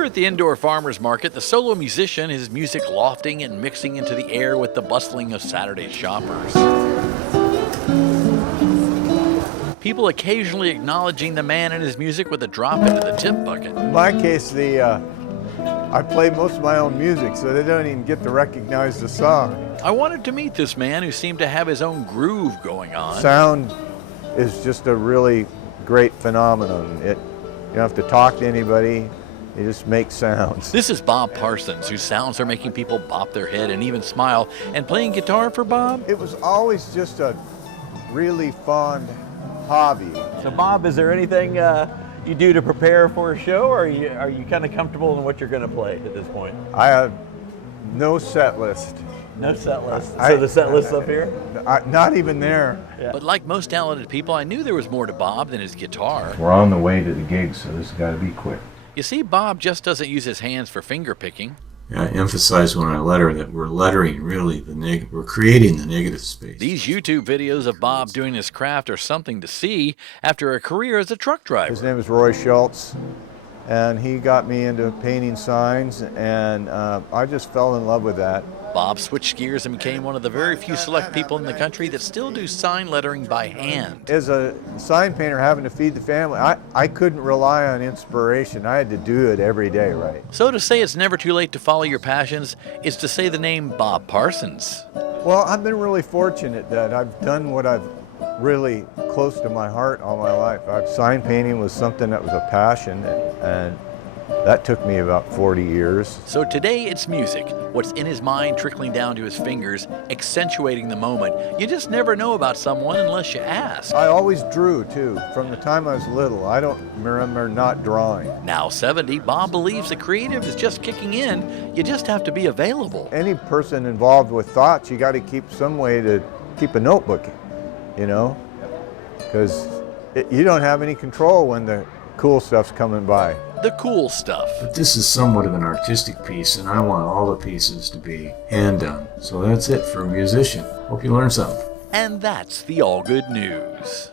Here at the Indoor Farmers Market, the solo musician, his music lofting and mixing into the air with the bustling of Saturday shoppers. People occasionally acknowledging the man and his music with a drop into the tip bucket. In my case, I play most of my own music, so they don't even get to recognize the song. I wanted to meet this man who seemed to have his own groove going on. Sound is just a really great phenomenon. You don't have to talk to anybody, you just make sounds. This is Bob Parsons, whose sounds are making people bop their head and even smile. And playing guitar for Bob? It was always just a really fond hobby. So Bob, is there anything you do to prepare for a show, or are you kind of comfortable in what you're going to play at this point? I have no set list. No set list. So the set list's up here? Not even there. Yeah. But like most talented people, I knew there was more to Bob than his guitar. We're on the way to the gig, so this has got to be quick. You see, Bob just doesn't use his hands for finger picking. I emphasize when I letter that we're lettering really we're creating the negative space. These YouTube videos of Bob doing his craft are something to see after a career as a truck driver. His name is Roy Schultz, and he got me into painting signs, and I just fell in love with that. Bob switched gears and became one of the very few select people in the country that still do sign lettering by hand. As a sign painter having to feed the family, I couldn't rely on inspiration. I had to do it every day, right? So to say it's never too late to follow your passions is to say the name Bob Parsons. Well, I've been really fortunate that I've done what I've really close to my heart all my life. Sign painting was something that was a passion, and that took me about 40 years. So today it's music, what's in his mind trickling down to his fingers, accentuating the moment. You just never know about someone unless you ask. I always drew too. From the time I was little, I don't remember not drawing. Now 70, Bob believes the creative is just kicking in. You just have to be available. Any person involved with thoughts, you got to keep some way to keep a notebook, you know? Because you don't have any control when the cool stuff's coming by. The cool stuff. But this is somewhat of an artistic piece, and I want all the pieces to be hand done. So that's it for a musician. Hope you learned something. And that's the Allgood News.